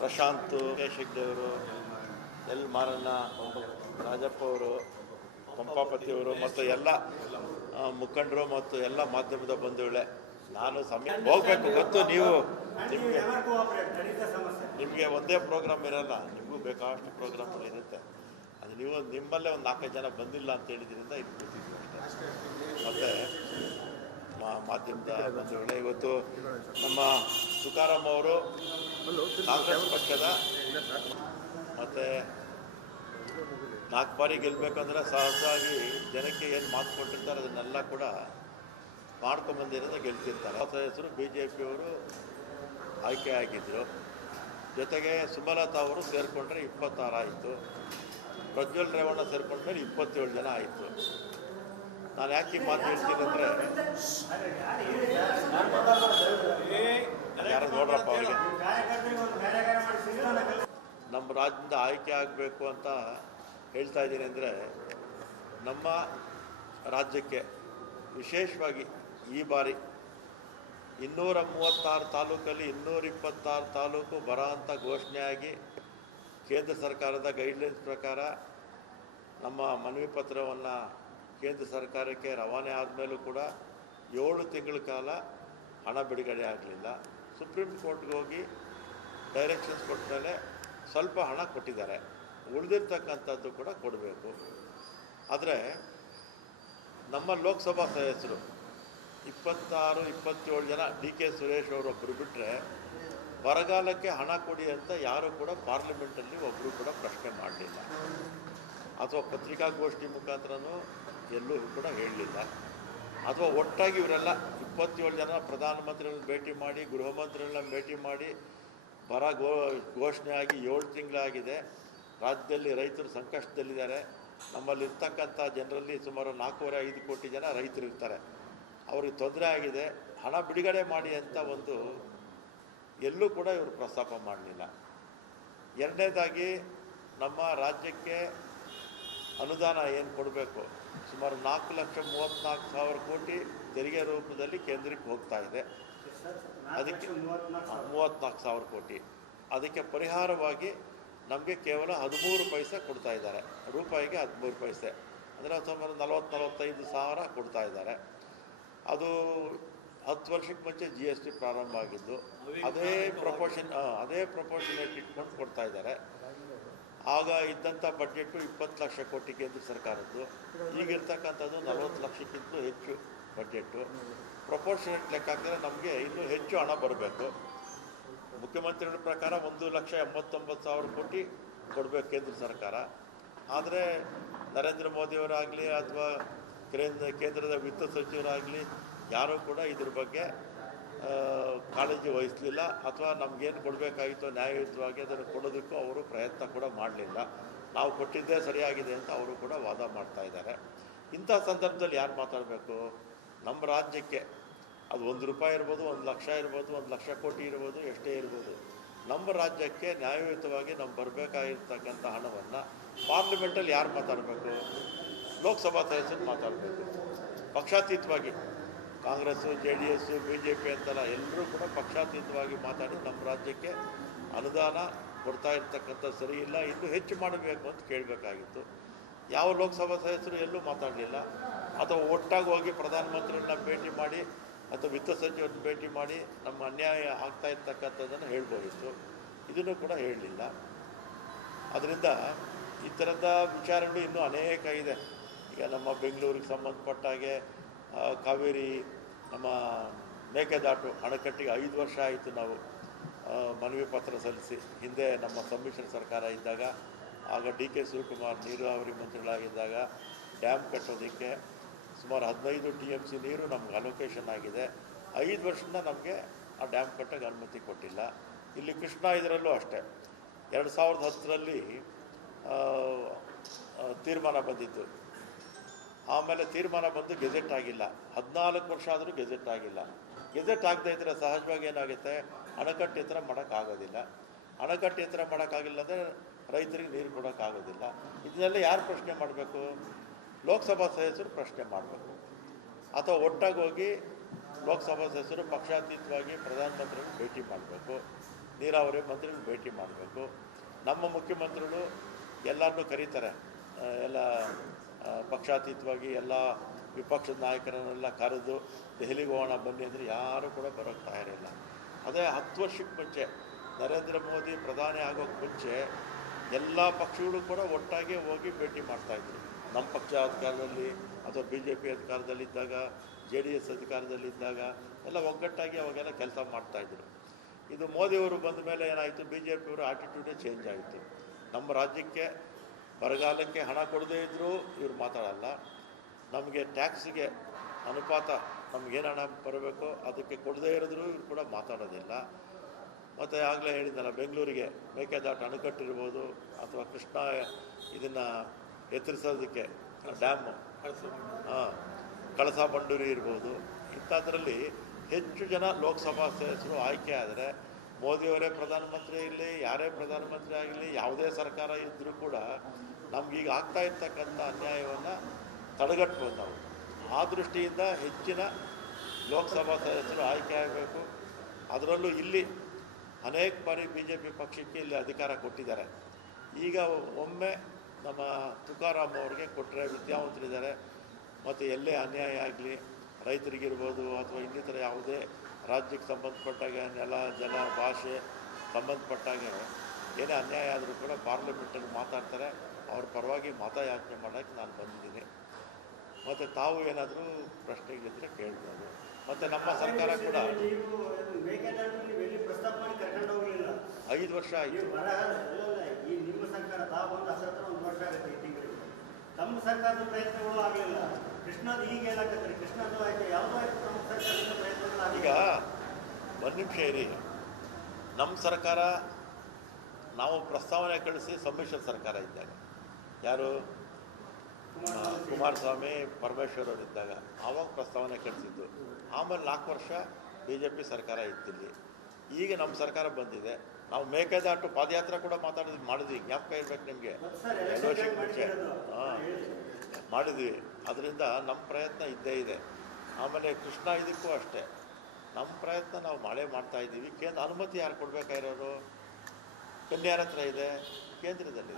Prashant ಹೆಗ್ಡೆಯವರು, L ಮಾರಣ್ಣ, ರಾಜಪ್ಪ ಅವರು, ಪಂಪಾಪತಿಯವರು ಮತ್ತು ಎಲ್ಲ ಮುಖಂಡರು ಮತ್ತು ಎಲ್ಲ ಮಾಧ್ಯಮದ ಬಂಧುಗಳೇ, ನಾನು ಸಮಯ ಹೋಗಬೇಕು. ಗೊತ್ತು, ನಿಮಗೆ ಒಂದೇ ಪ್ರೋಗ್ರಾಮ್ ಇರಲ್ಲ, ನಿಮಗೂ ಬೇಕಾದಷ್ಟು ಪ್ರೋಗ್ರಾಮ್ಗಳಿರುತ್ತೆ. ಅದು ನೀವು ನಿಮ್ಮಲ್ಲೇ ಒಂದು 4-5 ಜನ ಬಂದಿಲ್ಲ ಅಂತ ಹೇಳಿದ್ರಿಂದ ಇಲ್ಲಿ ಕೂತಿದ್ವಿ ಅಷ್ಟೇ. ಮತ್ತು ಮಾಧ್ಯಮದ ಬಂಧುಗಳೇ, ಇವತ್ತು ನಮ್ಮ ತುಕಾರಾಮ್ ಅವರು ಕಾಂಗ್ರೆಸ್ ಪಕ್ಷದ ಮತ್ತು 4 ಬಾರಿ ಗೆಲ್ಲಬೇಕಂದ್ರೆ ಸಹಜವಾಗಿ ಜನಕ್ಕೆ ಏನು ಮಾತು ಕೊಟ್ಟಿರ್ತಾರೆ ಅದನ್ನೆಲ್ಲ ಕೂಡ ಮಾಡ್ಕೊಂಬಂದಿರೋದು ಗೆಲ್ತಿರ್ತಾರೆ. ಹೊಸ ಹೆಸರು BJPಯವರು ಆಯ್ಕೆ ಆಗಿದ್ದರು. ಜೊತೆಗೆ ಸುಮಲತಾ ಅವರು ಸೇರಿಕೊಂಡ್ರೆ 26 ಆಯಿತು. ಪ್ರಜ್ವಲ್ ರೇವಣ್ಣ ಸೇರ್ಕೊಂಡ್ಮೇಲೆ 27 ಜನ ಆಯಿತು. ನಾನು ಯಾಕೆ ಈ ಮಾತು ಹೇಳ್ತೀನಿ ಅಂದರೆ, ಯಾರು ನೋಡ್ರಪ್ಪ, ಅವರಿಗೆ ನಮ್ಮ ರಾಜ್ಯದಿಂದ ಆಯ್ಕೆ ಆಗಬೇಕು ಅಂತ ಹೇಳ್ತಾ ಇದ್ದೀನಿ ಅಂದರೆ, ನಮ್ಮ ರಾಜ್ಯಕ್ಕೆ ವಿಶೇಷವಾಗಿ ಈ ಬಾರಿ 236 ತಾಲೂಕಲ್ಲಿ 226 ತಾಲೂಕು ಬರ ಅಂತ ಘೋಷಣೆಯಾಗಿ ಕೇಂದ್ರ ಸರ್ಕಾರದ ಗೈಡ್ಲೈನ್ಸ್ ಪ್ರಕಾರ ನಮ್ಮ ಮನವಿ ಪತ್ರವನ್ನು ಕೇಂದ್ರ ಸರ್ಕಾರಕ್ಕೆ ರವಾನೆ ಆದಮೇಲೂ ಕೂಡ 7 ತಿಂಗಳ ಕಾಲ ಹಣ ಬಿಡುಗಡೆ ಆಗಲಿಲ್ಲ. ಸುಪ್ರೀಂ ಕೋರ್ಟ್ಗೆ ಹೋಗಿ ಡೈರೆಕ್ಷನ್ಸ್ ಕೊಟ್ಟ ಮೇಲೆ ಸ್ವಲ್ಪ ಹಣ ಕೊಟ್ಟಿದ್ದಾರೆ, ಉಳಿದಿರ್ತಕ್ಕಂಥದ್ದು ಕೂಡ ಕೊಡಬೇಕು. ಆದರೆ ನಮ್ಮ ಲೋಕಸಭಾ ಸದಸ್ಯರು 26-27 ಜನ, DK ಸುರೇಶ್ ಅವರೊಬ್ಬರು ಬಿಟ್ಟರೆ ಬರಗಾಲಕ್ಕೆ ಹಣ ಕೊಡಿ ಅಂತ ಯಾರೂ ಕೂಡ ಪಾರ್ಲಿಮೆಂಟಲ್ಲಿ ಒಬ್ಬರು ಕೂಡ ಪ್ರಶ್ನೆ ಮಾಡಲಿಲ್ಲ, ಅಥವಾ ಪತ್ರಿಕಾಗೋಷ್ಠಿ ಮುಖಾಂತರನೂ ಎಲ್ಲೂ ಕೂಡ ಹೇಳಲಿಲ್ಲ. ಅಥವಾ ಒಟ್ಟಾಗಿ ಇವರೆಲ್ಲ 27 ಜನ ಪ್ರಧಾನಮಂತ್ರಿಗಳನ್ನ ಭೇಟಿ ಮಾಡಿ, ಗೃಹ ಮಂತ್ರಿಗಳನ್ನ ಭೇಟಿ ಮಾಡಿ, ಬರ ಘೋಷಣೆ ಆಗಿ 7 ತಿಂಗಳಾಗಿದೆ, ರಾಜ್ಯದಲ್ಲಿ ರೈತರು ಸಂಕಷ್ಟದಲ್ಲಿದ್ದಾರೆ. ನಮ್ಮಲ್ಲಿರ್ತಕ್ಕಂಥ ಜನರಲ್ಲಿ ಸುಮಾರು 4.5 ಕೋಟಿ ಜನ ರೈತರು ಇರ್ತಾರೆ, ಅವ್ರಿಗೆ ತೊಂದರೆ ಆಗಿದೆ, ಹಣ ಬಿಡುಗಡೆ ಮಾಡಿ ಅಂತ ಒಂದು ಎಲ್ಲೂ ಕೂಡ ಇವರು ಪ್ರಸ್ತಾಪ ಮಾಡಲಿಲ್ಲ. ಎರಡನೇದಾಗಿ, ನಮ್ಮ ರಾಜ್ಯಕ್ಕೆ ಅನುದಾನ ಏನು ಕೊಡಬೇಕು, ಸುಮಾರು 4,34,000 ಕೋಟಿ ತೆರಿಗೆ ರೂಪದಲ್ಲಿ ಕೇಂದ್ರಕ್ಕೆ ಹೋಗ್ತಾ ಇದೆ. ಅದಕ್ಕೆ 34,000 ಕೋಟಿ, ಅದಕ್ಕೆ ಪರಿಹಾರವಾಗಿ ನಮಗೆ ಕೇವಲ 13 ಪೈಸೆ ಕೊಡ್ತಾ ಇದ್ದಾರೆ, ರೂಪಾಯಿಗೆ 13 ಪೈಸೆ, ಅಂದರೆ ಸುಮಾರು 40-45 ಸಾವಿರ ಕೊಡ್ತಾ ಇದ್ದಾರೆ. ಅದು 10 ವರ್ಷಕ್ಕೆ ಮುಂಚೆ GST ಪ್ರಾರಂಭ ಆಗಿದ್ದು, ಅದೇ ಪ್ರಪೋರ್ಷನೇಟ್ ಇಟ್ಕೊಂಡು ಕೊಡ್ತಾ ಇದ್ದಾರೆ. ಆಗ ಇದ್ದಂಥ ಬಡ್ಜೆಟ್ಟು 20 ಲಕ್ಷ ಕೋಟಿ ಕೇಂದ್ರ ಸರ್ಕಾರದ್ದು, ಈಗಿರ್ತಕ್ಕಂಥದ್ದು 40 ಲಕ್ಷಕ್ಕಿಂತಲೂ ಹೆಚ್ಚು ಬಡ್ಜೆಟ್ಟು. ಪ್ರಪೋರ್ಷನೇಟ್ ಲೆಕ್ಕ ಹಾಕಿದ್ರೆ ನಮಗೆ ಇನ್ನೂ ಹೆಚ್ಚು ಹಣ ಬರಬೇಕು. ಮುಖ್ಯಮಂತ್ರಿಗಳ ಪ್ರಕಾರ 1,89,000 ಕೋಟಿ ಕೊಡಬೇಕು ಕೇಂದ್ರ ಸರ್ಕಾರ. ಆದರೆ ನರೇಂದ್ರ ಮೋದಿಯವರಾಗಲಿ ಅಥವಾ ಕೇಂದ್ರದ ವಿತ್ತ ಸಚಿವರಾಗಲಿ ಯಾರೂ ಕೂಡ ಇದ್ರ ಬಗ್ಗೆ ಕಾಳಜಿ ವಹಿಸಲಿಲ್ಲ, ಅಥವಾ ನಮಗೇನು ಕೊಡಬೇಕಾಗಿತ್ತು ನ್ಯಾಯಯುತವಾಗಿ ಅದನ್ನು ಕೊಡೋದಕ್ಕೂ ಅವರು ಪ್ರಯತ್ನ ಕೂಡ ಮಾಡಲಿಲ್ಲ. ನಾವು ಕೊಟ್ಟಿದ್ದೇ ಸರಿಯಾಗಿದೆ ಅಂತ ಅವರು ಕೂಡ ವಾದ ಮಾಡ್ತಾ ಇದ್ದಾರೆ. ಇಂಥ ಸಂದರ್ಭದಲ್ಲಿ ಯಾರು ಮಾತಾಡಬೇಕು? ನಮ್ಮ ರಾಜ್ಯಕ್ಕೆ ಅದು 1 ರೂಪಾಯಿ ಇರ್ಬೋದು, 1 ಲಕ್ಷ ಇರ್ಬೋದು, 1 ಲಕ್ಷ ಕೋಟಿ ಇರ್ಬೋದು, ಎಷ್ಟೇ ಇರ್ಬೋದು, ನಮ್ಮ ರಾಜ್ಯಕ್ಕೆ ನ್ಯಾಯಯುತವಾಗಿ ನಮ್ಗೆ ಬರಬೇಕಾಗಿರ್ತಕ್ಕಂಥ ಹಣವನ್ನು ಪಾರ್ಲಿಮೆಂಟಲ್ಲಿ ಯಾರು ಮಾತಾಡಬೇಕು? ಲೋಕಸಭಾ ಸದಸ್ಯರು ಮಾತಾಡಬೇಕು. ಪಕ್ಷಾತೀತವಾಗಿ ಕಾಂಗ್ರೆಸ್ಸು, JDS, BJP ಅಂತಲ್ಲ, ಎಲ್ಲರೂ ಕೂಡ ಪಕ್ಷಾತೀತವಾಗಿ ಮಾತಾಡಿ ನಮ್ಮ ರಾಜ್ಯಕ್ಕೆ ಅನುದಾನ ಕೊಡ್ತಾ ಇರ್ತಕ್ಕಂಥ ಸರಿ ಇಲ್ಲ, ಇನ್ನೂ ಹೆಚ್ಚು ಮಾಡಬೇಕು ಅಂತ ಕೇಳಬೇಕಾಗಿತ್ತು. ಯಾವ ಲೋಕಸಭಾ ಸದಸ್ಯರು ಎಲ್ಲೂ ಮಾತಾಡಲಿಲ್ಲ. ಅಥವಾ ಒಟ್ಟಾಗಿ ಹೋಗಿ ಪ್ರಧಾನಮಂತ್ರಿಗಳನ್ನ ಭೇಟಿ ಮಾಡಿ ಅಥವಾ ವಿತ್ತ ಸಚಿವರನ್ನ ಭೇಟಿ ಮಾಡಿ ನಮ್ಮ ಅನ್ಯಾಯ ಆಗ್ತಾ ಇರ್ತಕ್ಕಂಥದ್ದನ್ನು ಹೇಳ್ಬೋದಿತ್ತು, ಇದನ್ನು ಕೂಡ ಹೇಳಲಿಲ್ಲ. ಅದರಿಂದ ಈ ಥರದ ವಿಚಾರಗಳು ಇನ್ನೂ ಅನೇಕ ಇದೆ. ಈಗ ನಮ್ಮ ಬೆಂಗಳೂರಿಗೆ ಸಂಬಂಧಪಟ್ಟ ಹಾಗೆ ಕಾವೇರಿ, ನಮ್ಮ ಮೇಕೆದಾಟು ಅಣೆಕಟ್ಟಿಗೆ 5 ವರ್ಷ ಆಯಿತು ನಾವು ಮನವಿ ಪತ್ರ ಸಲ್ಲಿಸಿ. ಹಿಂದೆ ನಮ್ಮ ಸಮ್ಮಿಶ್ರ ಸರ್ಕಾರ ಇದ್ದಾಗ, ಆಗ DK ಶಿವಕುಮಾರ್ ನೀರಾವರಿ ಮಂತ್ರಿಗಳಾಗಿದ್ದಾಗ ಡ್ಯಾಮ್ ಕಟ್ಟೋದಕ್ಕೆ ಸುಮಾರು 15 TMC ನೀರು ನಮ್ಗೆ ಅಲೋಕೇಶನ್ ಆಗಿದೆ. 5 ವರ್ಷದಿಂದ ನಮಗೆ ಆ ಡ್ಯಾಮ್ ಕಟ್ಟೋಕ್ಕೆ ಅನುಮತಿ ಕೊಟ್ಟಿಲ್ಲ. ಇಲ್ಲಿ ಕೃಷ್ಣ ಇದರಲ್ಲೂ ಅಷ್ಟೇ 2010ರಲ್ಲಿ ತೀರ್ಮಾನ ಬಂದಿತ್ತು, ಆಮೇಲೆ ತೀರ್ಮಾನ ಬಂದು ಗೆಜೆಟ್ ಆಗಿಲ್ಲ. 14 ವರ್ಷ ಆದರೂ ಗೆಜೆಟ್ ಆಗಿಲ್ಲ. ಗೆಜೆಟ್ ಆಗದೆ ಇದ್ದರೆ ಸಹಜವಾಗಿ ಏನಾಗುತ್ತೆ, ಅಣೆಕಟ್ಟು ಎತ್ತರ ಮಾಡೋಕ್ಕಾಗೋದಿಲ್ಲ. ಅಣೆಕಟ್ಟು ಎತ್ತರ ಮಾಡೋಕ್ಕಾಗಿಲ್ಲ ಅಂದರೆ ರೈತರಿಗೆ ನೀರು ಕೊಡೋಕ್ಕಾಗೋದಿಲ್ಲ. ಇದನ್ನೆಲ್ಲ ಯಾರು ಪ್ರಶ್ನೆ ಮಾಡಬೇಕು? ಲೋಕಸಭಾ ಸದಸ್ಯರು ಪ್ರಶ್ನೆ ಮಾಡಬೇಕು. ಅಥವಾ ಒಟ್ಟಾಗಿ ಹೋಗಿ ಲೋಕಸಭಾ ಸದಸ್ಯರು ಪಕ್ಷಾತೀತವಾಗಿ ಪ್ರಧಾನಮಂತ್ರಿಗಳು ಭೇಟಿ ಮಾಡಬೇಕು. ನೀರಾವರಿ ಮಂತ್ರಿಗಳು ಭೇಟಿ ಮಾಡಬೇಕು. ನಮ್ಮ ಮುಖ್ಯಮಂತ್ರಿಗಳು ಎಲ್ಲರನ್ನೂ ಕರೀತಾರೆ, ಎಲ್ಲ ಪಕ್ಷಾತೀತವಾಗಿ ಎಲ್ಲ ವಿಪಕ್ಷದ ನಾಯಕರನ್ನೆಲ್ಲ ಕರೆದು ದೆಹಲಿಗೆ ಹೋಗೋಣ ಬನ್ನಿ ಅಂದರೆ ಯಾರೂ ಕೂಡ ಬರೋಕ್ಕೆ ತಯಾರಿಲ್ಲ. ಅದೇ 10 ವರ್ಷಕ್ಕೆ ಮುಂಚೆ ನರೇಂದ್ರ ಮೋದಿ ಪ್ರಧಾನಿ ಆಗೋಕ್ಕೆ ಮುಂಚೆ ಎಲ್ಲ ಪಕ್ಷಗಳು ಕೂಡ ಒಟ್ಟಾಗಿ ಹೋಗಿ ಭೇಟಿ ಮಾಡ್ತಾಯಿದ್ರು. ನಮ್ಮ ಪಕ್ಷ ಅಧಿಕಾರದಲ್ಲಿ ಅಥವಾ BJP ಅಧಿಕಾರದಲ್ಲಿದ್ದಾಗ, JDS ಅಧಿಕಾರದಲ್ಲಿದ್ದಾಗ ಎಲ್ಲ ಒಗ್ಗಟ್ಟಾಗಿ ಅವಾಗೆಲ್ಲ ಕೆಲಸ ಮಾಡ್ತಾಯಿದ್ರು. ಇದು ಮೋದಿಯವರು ಬಂದ ಮೇಲೆ ಏನಾಯಿತು, BJPಯವರು ಆಟಿಟ್ಯೂಡೇ ಚೇಂಜ್ ಆಯಿತು. ನಮ್ಮ ರಾಜ್ಯಕ್ಕೆ ಬರಗಾಲಕ್ಕೆ ಹಣ ಕೊಡದೇ ಇದ್ದರೂ ಇವ್ರು ಮಾತಾಡಲ್ಲ, ನಮಗೆ ಟ್ಯಾಕ್ಸಿಗೆ ಅನುಪಾತ ನಮಗೇನು ಹಣ ಬರಬೇಕೋ ಅದಕ್ಕೆ ಕೊಡದೇ ಇರೋದ್ರೂ ಇವ್ರು ಕೂಡ ಮಾತಾಡೋದಿಲ್ಲ. ಮತ್ತು ಆಗಲೇ ಹೇಳಿದ್ದಲ್ಲ, ಬೆಂಗಳೂರಿಗೆ ಮೇಕೆದಾಟು ಅಣೆಕಟ್ಟಿರ್ಬೋದು ಅಥವಾ ಕೃಷ್ಣ ಇದನ್ನು ಎತ್ತರಿಸೋದಕ್ಕೆ ಡ್ಯಾಮು, ಕಳಸಾ ಬಂಡೂರಿ ಇರ್ಬೋದು, ಇಂಥದ್ರಲ್ಲಿ ಹೆಚ್ಚು ಜನ ಲೋಕಸಭಾ ಸದಸ್ಯರು ಆಯ್ಕೆ ಆದರೆ ಮೋದಿಯವರೇ ಪ್ರಧಾನಮಂತ್ರಿ ಇರಲಿ, ಯಾರೇ ಪ್ರಧಾನಮಂತ್ರಿ ಆಗಲಿ, ಯಾವುದೇ ಸರ್ಕಾರ ಇದ್ದರೂ ಕೂಡ ನಮಗೀಗ ಆಗ್ತಾ ಇರ್ತಕ್ಕಂಥ ಅನ್ಯಾಯವನ್ನು ತಡೆಗಟ್ಬೋದು ನಾವು. ಆ ದೃಷ್ಟಿಯಿಂದ ಹೆಚ್ಚಿನ ಲೋಕಸಭಾ ಸದಸ್ಯರು ಆಯ್ಕೆ ಆಗಬೇಕು. ಅದರಲ್ಲೂ ಇಲ್ಲಿ ಅನೇಕ ಬಾರಿ BJP ಪಕ್ಷಕ್ಕೆ ಇಲ್ಲಿ ಅಧಿಕಾರ ಕೊಟ್ಟಿದ್ದಾರೆ. ಈಗ ಒಮ್ಮೆ ನಮ್ಮ ತುಕಾರಾಮ್ ಅವ್ರಿಗೆ ಕೊಟ್ಟರೆ ವಿದ್ಯಾವಂತರಿದ್ದಾರೆ, ಮತ್ತು ಎಲ್ಲೇ ಅನ್ಯಾಯ ಆಗಲಿ ರೈತರಿಗಿರ್ಬೋದು ಅಥವಾ ಇನ್ನಿತರ ಯಾವುದೇ ರಾಜ್ಯಕ್ಕೆ ಸಂಬಂಧಪಟ್ಟಾಗೆ ನೆಲ ಜಲ ಭಾಷೆ ಸಂಬಂಧಪಟ್ಟಾಗೆ ಏನೇ ಅನ್ಯಾಯ ಆದರೂ ಕೂಡ ಪಾರ್ಲಿಮೆಂಟಲ್ಲಿ ಮಾತಾಡ್ತಾರೆ. ಅವ್ರ ಪರವಾಗಿ ಮತಯಾಚನೆ ಮಾಡೋಕ್ಕೆ ನಾನು ಬಂದಿದ್ದೀನಿ. ಮತ್ತು ತಾವು ಏನಾದರೂ ಪ್ರಶ್ನೆಗಳಿದ್ದರೆ ಕೇಳ್ಬೋದು. ಮತ್ತು ನಮ್ಮ ಸರ್ಕಾರ ಕೂಡ 5 ವರ್ಷ ಆಯಿತು. ನಮ್ಮ ಸರ್ಕಾರದ ಪ್ರಯತ್ನಗಳು ಆಗಲಿಲ್ಲ. ಕೃಷ್ಣದು ಈಗ ಏನಾಗ್ತದೆ, ಕೃಷ್ಣದು ಆಯಿತು, ಯಾವುದೋ ಆಯಿತು, ನಮ್ಮ ಸರ್ಕಾರದ ಪ್ರಯತ್ನಗಳು ಈಗ ಒಂದು ನಿಮಿಷ ಇರಿ. ನಮ್ಮ ಸರ್ಕಾರ ನಾವು ಪ್ರಸ್ತಾವನೆ ಕಳಿಸಿ ಸಮ್ಮಿಶ್ರ ಸರ್ಕಾರ ಇದ್ದಾಗ, ಯಾರು ಕುಮಾರಸ್ವಾಮಿ ಪರಮೇಶ್ವರವರಿದ್ದಾಗ ಆವಾಗ ಪ್ರಸ್ತಾವನೆ ಕಳಿಸಿದ್ದು. ಆಮೇಲೆ 4 ವರ್ಷ BJP ಸರ್ಕಾರ ಇತ್ತಿಲ್ಲಿ. ಈಗ ನಮ್ಮ ಸರ್ಕಾರ ಬಂದಿದೆ. ನಾವು ಮೇಕೆದಾಟು ಪಾದಯಾತ್ರೆ ಕೂಡ ಮಾಡಿದ್ವಿ, ಜ್ಞಾಪಕ ಇರ್ಬೇಕು ನಿಮಗೆ, 2 ವರ್ಷಕ್ಕೆ ಮುಂಚೆ ಮಾಡಿದ್ವಿ. ಅದರಿಂದ ನಮ್ಮ ಪ್ರಯತ್ನ ಇದ್ದೇ ಇದೆ. ಆಮೇಲೆ ಕೃಷ್ಣ ಇದಕ್ಕೂ ಅಷ್ಟೇ ನಮ್ಮ ಪ್ರಯತ್ನ ನಾವು ಮಾಡ್ತಾ ಇದ್ದೀವಿ. ಕೇಂದ್ರ ಅನುಮತಿ ಯಾರು ಕೊಡಬೇಕಾಗಿರೋರು? ಕನ್ಯಾರ ಹತ್ರ ಇದೆ, ಕೇಂದ್ರದಲ್ಲಿ.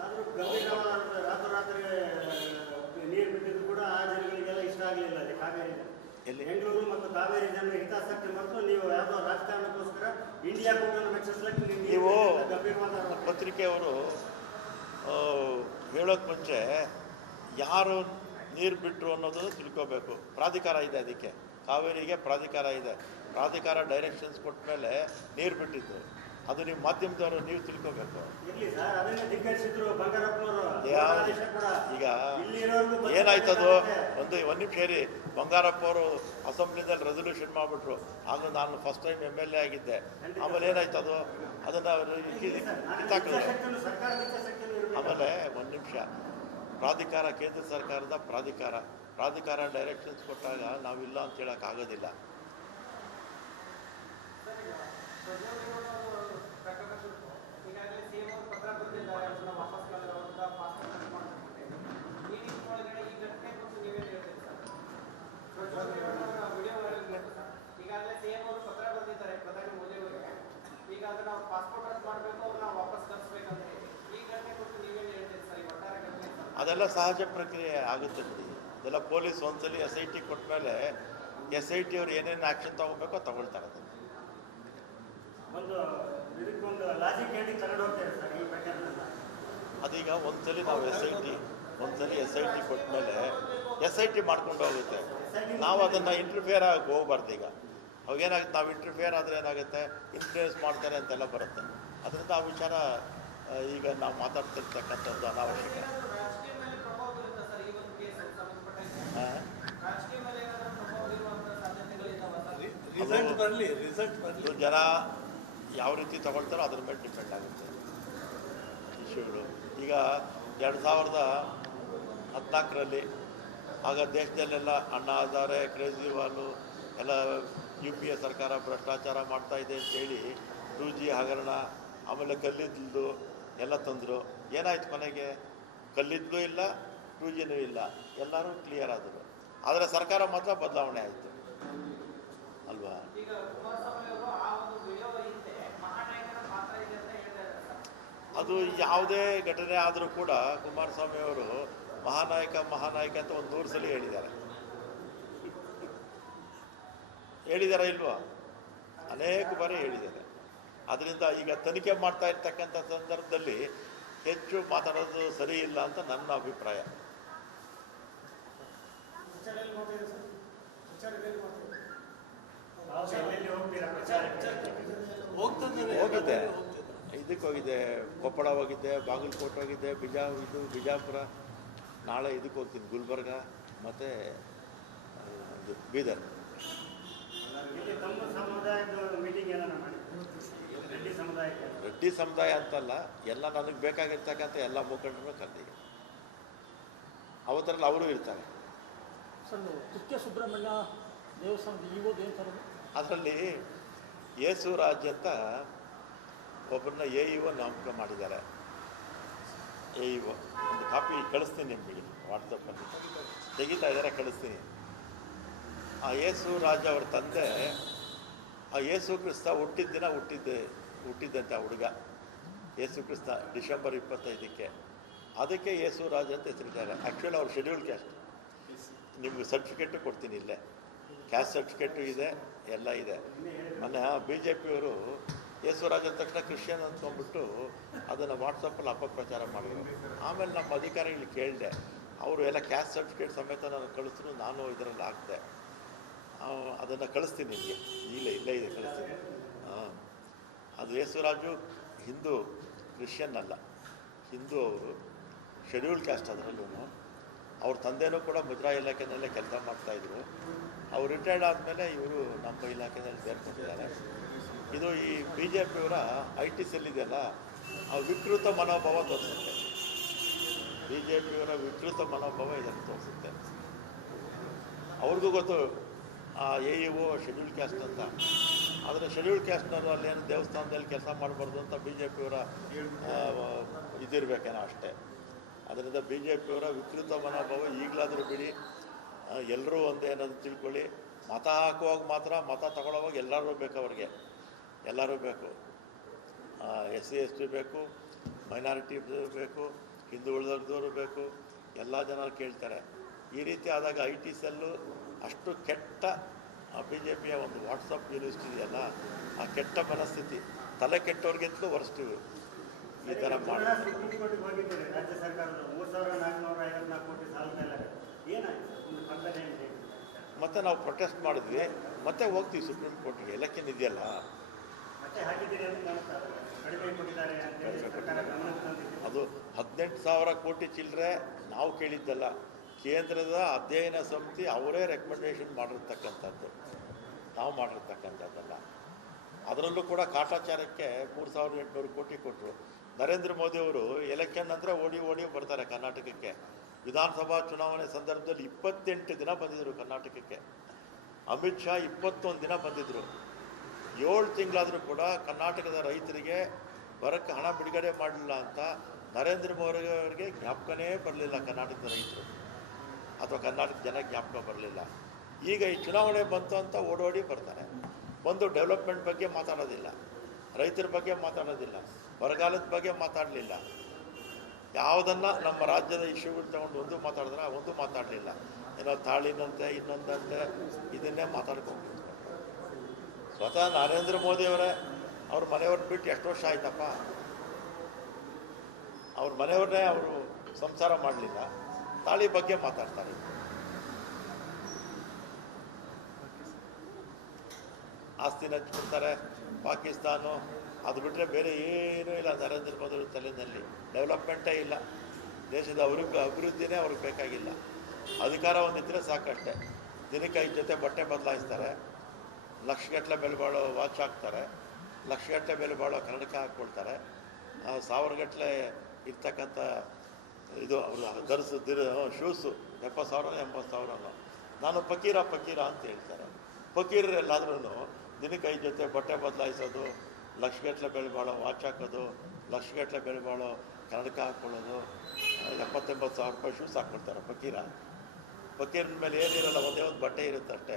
ನೀರು ಬಿಟ್ಟಿದ್ದು ಕೂಡ ಆ ಜನಗಳಿಗೆಲ್ಲ ಇಷ್ಟ ಆಗಲಿಲ್ಲ. ಅಲ್ಲಿ ಕಾವೇರಿ ಎಲ್ಲಿ ಬೆಂಗಳೂರು ಮತ್ತು ಕಾವೇರಿ ಜನರ ಹಿತಾಸಕ್ತಿ ಮತ್ತು ನೀವು ಯಾವುದೋ ರಾಜಕಾರಣಕ್ಕೋಸ್ಕರ ಇಂಡಿಯಾ ಕೂಟನ್ನು ಮೆಚ್ಚಿಸ್ಲಿಕ್ಕೆ ನೀವು ಪತ್ರಿಕೆಯವರು ಹೇಳೋಕ್ಕೆ ಮುಂಚೆ ಯಾರು ನೀರು ಬಿಟ್ಟರು ಅನ್ನೋದು ತಿಳ್ಕೋಬೇಕು. ಪ್ರಾಧಿಕಾರ ಇದೆ, ಅದಕ್ಕೆ ಕಾವೇರಿಗೆ ಪ್ರಾಧಿಕಾರ ಇದೆ. ಪ್ರಾಧಿಕಾರ ಡೈರೆಕ್ಷನ್ಸ್ ಕೊಟ್ಟ ಮೇಲೆ ನೀರು ಬಿಟ್ಟಿದ್ದು ಅದು ನಿಮ್ಮ ಮಾಧ್ಯಮದವರು ನೀವು ತಿಳ್ಕೋಬೇಕು. ಈಗ ಏನಾಯ್ತದು, ಒಂದು ನಿಮಿಷ ಹೇಳಿ. ಬಂಗಾರಪ್ಪ ಅವರು ಅಸೆಂಬ್ಲಿದಲ್ಲಿ ರೆಸೊಲ್ಯೂಷನ್ ಮಾಡಿಬಿಟ್ರು. ಆಗ ನಾನು ಫಸ್ಟ್ ಟೈಮ್ MLA ಆಗಿದ್ದೆ. ಆಮೇಲೆ ಏನಾಯ್ತದು, ಅದನ್ನು ಕಿತ್ತಾಕಿದ್ರು. ಆಮೇಲೆ ಒಂದು ನಿಮಿಷ, ಪ್ರಾಧಿಕಾರ ಕೇಂದ್ರ ಸರ್ಕಾರದ ಪ್ರಾಧಿಕಾರ ಡೈರೆಕ್ಷನ್ಸ್ ಕೊಟ್ಟಾಗ ನಾವಿಲ್ಲ ಅಂತ ಹೇಳೋಕ್ಕಾಗೋದಿಲ್ಲ. ಅದೆಲ್ಲ ಸಹಜ ಪ್ರಕ್ರಿಯೆ ಆಗುತ್ತೆ ಬಿಡಿ. ಅದೆಲ್ಲ ಪೊಲೀಸ್ ಒಂದ್ಸಲಿ SIT ಕೊಟ್ಟ ಮೇಲೆ SIT ಅವ್ರು ಏನೇನು ಆ್ಯಕ್ಷನ್ ತೊಗೋಬೇಕೋ ತಗೊಳ್ತಾರೆ. ಅದೀಗ ಒಂದ್ಸಲಿ ನಾವು SIT ಕೊಟ್ಟ ಮೇಲೆ SIT ಮಾಡ್ಕೊಂಡು ಹೋಗುತ್ತೆ. ನಾವು ಅದನ್ನು ಇಂಟರ್ಫಿಯರ್ ಆಗಿ ಹೋಗ್ಬಾರ್ದು. ಈಗ ಅವಾಗೇನಾಗುತ್ತೆ, ನಾವು ಇಂಟರ್ಫಿಯರ್ ಆದರೆ ಏನಾಗುತ್ತೆ, ಇನ್ಫ್ಲೂಯೆನ್ಸ್ ಮಾಡ್ತಾರೆ ಅಂತೆಲ್ಲ ಬರುತ್ತೆ. ಅದರಿಂದ ಆ ವಿಚಾರ ಈಗ ನಾವು ಮಾತಾಡ್ತಿರ್ತಕ್ಕಂಥದ್ದು ಅನಾವಶ್ಯಕ. ಜನ ಯಾವ ರೀತಿ ತಗೊಳ್ತಾರೋ ಅದ್ರ ಮೇಲೆ ಡಿಪೆಂಡ್ ಆಗುತ್ತೆ ಇಶ್ಯೂಗಳು. ಈಗ 2014ರಲ್ಲಿ ಆಗ ದೇಶದಲ್ಲೆಲ್ಲ ಅಣ್ಣಾ ಹಜಾರೆ, ಕೇಜ್ರಿವಾಲು ಎಲ್ಲ UPA ಸರ್ಕಾರ ಭ್ರಷ್ಟಾಚಾರ ಮಾಡ್ತಾಯಿದೆ ಅಂತೇಳಿ 2G ಹಗರಣ, ಆಮೇಲೆ ಕಲ್ಲಿದ್ದಲು ಎಲ್ಲ ತಂದರು. ಏನಾಯ್ತು ಕೊನೆಗೆ? ಕಲ್ಲಿದ್ದಲು ಇಲ್ಲ, 2Gನೂ ಇಲ್ಲ, ಎಲ್ಲರೂ ಕ್ಲಿಯರ್ ಆದರು. ಆದರೆ ಸರ್ಕಾರ ಮಾತ್ರ ಬದಲಾವಣೆ ಆಯಿತು ಅಲ್ವಾ? ಅದು ಯಾವುದೇ ಘಟನೆ ಆದರೂ ಕೂಡ ಕುಮಾರಸ್ವಾಮಿ ಅವರು ಮಹಾನಾಯಕ ಮಹಾನಾಯಕ ಅಂತ ಒಂದು 100 ಸಲ ಹೇಳಿದ್ದಾರೆ ಇಲ್ವಾ? ಅನೇಕ ಬಾರಿ ಹೇಳಿದ್ದಾರೆ. ಅದರಿಂದ ಈಗ ತನಿಖೆ ಮಾಡ್ತಾ ಇರ್ತಕ್ಕಂಥ ಸಂದರ್ಭದಲ್ಲಿ ಹೆಚ್ಚು ಮಾತಾಡೋದು ಸರಿ ಇಲ್ಲ ಅಂತ ನನ್ನ ಅಭಿಪ್ರಾಯ. ಹೋಗಿದ್ದೆ, ಇದಕ್ಕೆ ಹೋಗಿದ್ದೆ, ಕೊಪ್ಪಳ ಹೋಗಿದ್ದೆ, ಬಾಗಲಕೋಟೆ ಹೋಗಿದ್ದೆ, ಬಿಜಾಪುರ, ನಾಳೆ ಇದಕ್ಕೆ ಹೋಗ್ತೀನಿ, ಗುಲ್ಬರ್ಗ ಮತ್ತು ಬೀದರ್. ರೆಡ್ಡಿ ಸಮುದಾಯ ಅಂತಲ್ಲ, ಎಲ್ಲ ನನಗೆ ಬೇಕಾಗಿರ್ತಕ್ಕಂಥ ಎಲ್ಲ ಮುಖಂಡರು ಕರೆದಿದೆ. ಅವತ್ತರಲ್ಲಿ ಅವರು ಇರ್ತಾರೆ. ಸರ್, ಕುಕ್ಕೆ ಸುಬ್ರಹ್ಮಣ್ಯ ದೇವಸ್ಥಾನದ ಅದರಲ್ಲಿ ಯೇಸು ರಾಜ್ ಅಂತ ಒಬ್ಬರನ್ನ AEO ನೇಮಕ ಮಾಡಿದ್ದಾರೆ. AEO ಒಂದು ಕಾಪಿ ಕಳಿಸ್ತೀನಿ ನಿಮಗೆ ವಾಟ್ಸಪ್ಪಲ್ಲಿ, ತೆಗಿತಾ ಇದ್ದಾರೆ, ಕಳಿಸ್ತೀನಿ. ಆ ಯೇಸು ರಾಜ್ ಅವ್ರ ತಂದೆ ಆ ಯೇಸು ಕ್ರಿಸ್ತ ಹುಟ್ಟಿದ ದಿನ ಹುಟ್ಟಿದ್ದಂಥ ಹುಡುಗ ಯೇಸು ಕ್ರಿಸ್ತ ಡಿಸೆಂಬರ್ 25ಕ್ಕೆ. ಅದಕ್ಕೆ ಯೇಸು ರಾಜ್ ಅಂತ ಹೆಸರಿದ್ದಾರೆ. ಆ್ಯಕ್ಚುಲಿ ಅವ್ರು ಶೆಡ್ಯೂಲ್ ಕ್ಯಾಸ್ಟ್. ನಿಮ್ಗೆ ಸರ್ಟಿಫಿಕೇಟು ಕೊಡ್ತೀನಿ, ಇಲ್ಲೇ ಕ್ಯಾಸ್ಟ್ ಸರ್ಟಿಫಿಕೇಟು ಇದೆ, ಎಲ್ಲ ಇದೆ. ಮೊನ್ನೆ BJPಯವರು ಯೇಸುರಾಜ್ ಅಂದ ತಕ್ಷಣ ಕ್ರಿಶ್ಚಿಯನ್ ಅಂದ್ಕೊಂಡ್ಬಿಟ್ಟು ಅದನ್ನು ವಾಟ್ಸಪ್ಪಲ್ಲಿ ಅಪಪ್ರಚಾರ ಮಾಡಿದ್ರು. ಆಮೇಲೆ ನಮ್ಮ ಅಧಿಕಾರಿಗಳು ಕೇಳಿದೆ, ಅವರು ಎಲ್ಲ ಕ್ಯಾಸ್ಟ್ ಸರ್ಟಿಫಿಕೇಟ್ ಸಮೇತ ನಾನು ಕಳಿಸಿದ್ರು. ನಾನು ಇದರಲ್ಲಿ ಹಾಕಿದೆ, ಅದನ್ನು ಕಳಿಸ್ತೀನಿ ನಿಮಗೆ, ಇಲ್ಲೇ ಇದೆ, ಕಳಿಸ್ತೀನಿ. ಅದು ಯೇಸುರಾಜು ಹಿಂದೂ, ಕ್ರಿಶ್ಚಿಯನ್ ಅಲ್ಲ, ಹಿಂದೂ. ಅವರು ಶೆಡ್ಯೂಲ್ ಕ್ಯಾಸ್ಟ್. ಅದರಲ್ಲೂ ಅವ್ರ ತಂದೆನೂ ಕೂಡ ಮುದ್ರಾ ಇಲಾಖೆನಲ್ಲೇ ಕೆಲಸ ಮಾಡ್ತಾಯಿದ್ರು. ಅವ್ರು ರಿಟೈರ್ಡ್ ಆದಮೇಲೆ ಇವರು ನಮ್ಮ ಇಲಾಖೆಯಲ್ಲಿ ಸೇರ್ಕೊಂಡಿದ್ದಾರೆ. ಇದು ಈ BJPಯವರ IT ಸೆಲ್ ಇದೆಯಲ್ಲ, ಆ ವಿಕೃತ ಮನೋಭಾವ ತೋರಿಸುತ್ತೆ. BJPಯವರ ವಿಕೃತ ಮನೋಭಾವ ಇದನ್ನು ತೋರಿಸುತ್ತೆ. ಅವ್ರಿಗೂ ಗೊತ್ತು ಆ AEO ಶೆಡ್ಯೂಲ್ ಕ್ಯಾಸ್ಟ್ ಅಂತ. ಆದರೆ ಶೆಡ್ಯೂಲ್ ಕ್ಯಾಸ್ಟ್ನವರು ಅಲ್ಲೇನು ದೇವಸ್ಥಾನದಲ್ಲಿ ಕೆಲಸ ಮಾಡಬಾರ್ದು ಅಂತ BJPಯವರ ಇದಿರಬೇಕೇನೋ ಅಷ್ಟೇ. ಅದರಿಂದ BJPಯವರ ವಿಕೃತ ಮನೋಭಾವ ಈಗಲಾದರೂ ಬಿಡಿ, ಎಲ್ಲರೂ ಒಂದೇ ಅನ್ನೋದು ತಿಳ್ಕೊಳ್ಳಿ. ಮತ ಹಾಕುವಾಗ ಮಾತ್ರ, ಮತ ತಗೊಳ್ಳೋವಾಗ ಎಲ್ಲರೂ ಬೇಕು, ಅವ್ರಿಗೆ ಎಲ್ಲರೂ ಬೇಕು. SC ST ಬೇಕು, ಮೈನಾರಿಟಿ ಬೇಕು, ಹಿಂದೂ ಉಳಿದವ್ರದವರು ಬೇಕು, ಎಲ್ಲ ಜನ ಕೇಳ್ತಾರೆ. ಈ ರೀತಿ ಆದಾಗ IT ಸೆಲ್ಲು ಅಷ್ಟು ಕೆಟ್ಟ BJPಯ ಒಂದು ವಾಟ್ಸಪ್ ಯೂನಿವರ್ಸಿಟಿ ಇದೆಯಲ್ಲ, ಆ ಕೆಟ್ಟ ಮನಸ್ಥಿತಿ, ತಲೆ ಕೆಟ್ಟವ್ರಿಗಿಂತಲೂ ವರ್ಸ್ಟಿವು ಈ ಥರ ಮಾಡಿ. ರಾಜ್ಯ ಸರ್ಕಾರದ 3,454 ಕೋಟಿ ಸಾಲ ಮೇಲೆ ಮತ್ತೆ ನಾವು ಪ್ರೊಟೆಸ್ಟ್ ಮಾಡಿದ್ವಿ, ಮತ್ತೆ ಹೋಗ್ತೀವಿ ಸುಪ್ರೀಂ ಕೋರ್ಟ್ಗೆ. ಎಲೆಕ್ಷನ್ ಇದೆಯಲ್ಲ, ಅದು 18,000 ಕೋಟಿ ಚಿಲ್ಲರೆ ನಾವು ಕೇಳಿದ್ದಲ್ಲ. ಕೇಂದ್ರದ ಅಧ್ಯಯನ ಸಮಿತಿ ಅವರೇ ರೆಕಮೆಂಡೇಶನ್ ಮಾಡಿರ್ತಕ್ಕಂಥದ್ದು, ನಾವು ಮಾಡಿರ್ತಕ್ಕಂಥದ್ದಲ್ಲ. ಅದರಲ್ಲೂ ಕೂಡ ಕಾಟಾಚಾರಕ್ಕೆ 3,800 ಕೋಟಿ ಕೊಟ್ಟರು. ನರೇಂದ್ರ ಮೋದಿಯವರು ಎಲೆಕ್ಷನ್ ಅಂದರೆ ಓಡಿ ಬರ್ತಾರೆ ಕರ್ನಾಟಕಕ್ಕೆ. ವಿಧಾನಸಭಾ ಚುನಾವಣೆ ಸಂದರ್ಭದಲ್ಲಿ 28 ದಿನ ಬಂದಿದ್ದರು ಕರ್ನಾಟಕಕ್ಕೆ. ಅಮಿತ್ ಶಾ 21 ದಿನ ಬಂದಿದ್ದರು. 7 ತಿಂಗಳಾದರೂ ಕೂಡ ಕರ್ನಾಟಕದ ರೈತರಿಗೆ ಬರಕ್ಕೆ ಹಣ ಬಿಡುಗಡೆ ಮಾಡಲಿಲ್ಲ ಅಂತ ನರೇಂದ್ರ ಮೋದಿ ಅವರಿಗೆ ಜ್ಞಾಪಕನೇ ಬರಲಿಲ್ಲ. ಕರ್ನಾಟಕದ ರೈತರು ಅಥವಾ ಕರ್ನಾಟಕ ಜನ ಜ್ಞಾಪಕ ಬರಲಿಲ್ಲ. ಈಗ ಈ ಚುನಾವಣೆ ಬಂತು ಅಂತ ಓಡೋಡಿ ಬರ್ತಾರೆ. ಬಂದು ಡೆವಲಪ್ಮೆಂಟ್ ಬಗ್ಗೆ ಮಾತಾಡೋದಿಲ್ಲ, ರೈತರ ಬಗ್ಗೆ ಮಾತಾಡೋದಿಲ್ಲ, ಬರಗಾಲದ ಬಗ್ಗೆ ಮಾತಾಡಲಿಲ್ಲ. ಯಾವುದನ್ನು ನಮ್ಮ ರಾಜ್ಯದ ಇಶ್ಯೂಗಳು ತಗೊಂಡು ಒಂದು ಮಾತಾಡಲಿಲ್ಲ. ಏನೋ ತಾಳಿನಂತೆ ಇನ್ನೊಂದಂತೆ ಇದನ್ನೇ ಮಾತಾಡ್ಕೊಂಡು ಸ್ವತಃ ನರೇಂದ್ರ ಮೋದಿಯವರೇ ಅವ್ರ ಮನೆಯವ್ರನ್ನ ಬಿಟ್ಟು ಎಷ್ಟು ವರ್ಷ ಆಯ್ತಪ್ಪ. ಅವ್ರ ಮನೆಯವ್ರನ್ನೇ ಅವರು ಸಂಸಾರ ಮಾಡಲಿಲ್ಲ, ತಾಳಿ ಬಗ್ಗೆ ಮಾತಾಡ್ತಾರೆ. ಆಸ್ತಿ ಹಂಚ್ಕೊಡ್ತಾರೆ. ಪಾಕಿಸ್ತಾನ ಅದು ಬಿಟ್ಟರೆ ಬೇರೆ ಏನೂ ಇಲ್ಲ ನರೇಂದ್ರ ಮೋದಿ ತಲೆಯಲ್ಲಿ. ಡೆವಲಪ್ಮೆಂಟೇ ಇಲ್ಲ. ದೇಶದ ಅಭಿವೃದ್ಧಿನೇ ಅವ್ರಿಗೆ ಬೇಕಾಗಿಲ್ಲ. ಅಧಿಕಾರ ಒಂದಿದ್ದರೆ ಸಾಕಷ್ಟೇ. ದಿನಕ್ಕೆ 5 ಜೊತೆ ಬಟ್ಟೆ ಬದಲಾಯಿಸ್ತಾರೆ, ಲಕ್ಷಗಟ್ಟಲೆ ಬೆಲೆ ಬಾಳೋ ವಾಚ್ ಹಾಕ್ತಾರೆ, ಲಕ್ಷಗಟ್ಟಲೆ ಬೆಲೆ ಬಾಳೋ ಕನ್ನಡಕ ಹಾಕ್ಕೊಳ್ತಾರೆ, 1000 ಗಟ್ಟಲೆ ಇರ್ತಕ್ಕಂಥ ಇದು ಅವರು ಧರಿಸಿದ ಶೂಸು 70,000 80,000. ನಾನು ಫಕೀರ ಅಂತ ಹೇಳ್ತಾರೆ. ಫಕೀರರೆಲ್ಲಾದ್ರೂ ದಿನಕ್ಕೆ 5 ಜೊತೆ ಬಟ್ಟೆ ಬದಲಾಯಿಸೋದು, ಲಕ್ಷಗಟ್ಟಲೆ ಬೆಲೆ ಬಾಳೋ ವಾಚ್ ಹಾಕೋದು, ಲಕ್ಷಗಟ್ಟಲೆ ಬೆಲೆ ಬಾಳೋ ಕನ್ನಡಕ ಹಾಕ್ಕೊಳ್ಳೋದು, 70,000-80,000 ರೂಪಾಯಿ ಶೂಸ್ ಹಾಕ್ಕೊಳ್ತಾರೆ ಫಕೀರನ ಮೇಲೆ ಏನಿರಲ್ಲ, ಒಂದೇ ಒಂದು ಬಟ್ಟೆ ಇರುತ್ತೆ ಅಷ್ಟೇ.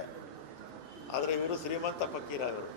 ಆದರೆ ಇವರು ಶ್ರೀಮಂತ ಫಕೀರ ಇವರು.